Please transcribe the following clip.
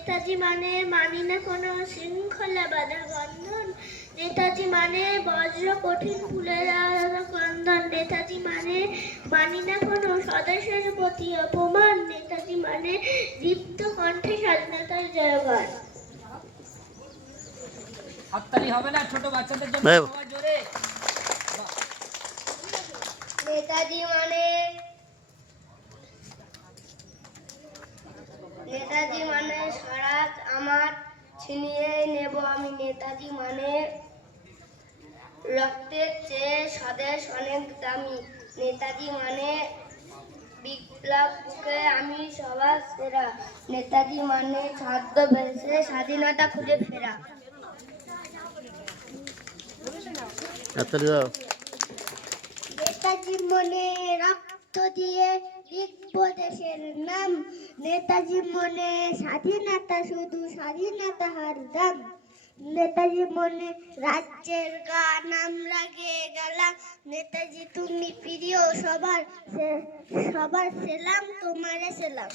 নেতাজি মানে মানি না কোনো শৃঙ্খলা বাধা বন্ধন। নেতাজি মানে বজ্র কঠিন ফুলের ক্রন্দন। নেতাজি মানে মানি না কোনো স্বদেশের প্রতি অপমান। নেতাজি মানে দীপ্ত কণ্ঠে স্বাধীনতার জয়গান। হাততালি হবে না ছোট বাচ্চাদের জন্য, সবার জোরে। নেতাজি মানে সারাত আমার ছিনিয়ে নেব আমি। নেতাজি মানে রক্তের চেয়ে স্বদেশ অনেক দামি। নেতাজি মানে বিপ্লব বুকে আমি সবার সেরা। নেতাজি মানে ছদ্মবেশে স্বাধীনতা খুঁজে ফেরা। নেতাজি মনে রক্ত দিয়ে লিখব দেশের নাম। নেতাজি মনে স্বাধীনতা শুধু স্বাধীনতা হার দাম। নেতাজি মনে রাজ্যের গান আমরা গেয়ে গেলাম। নেতাজি তুমি প্রিয় সবার, সবার সেলাম তোমারে সেলাম।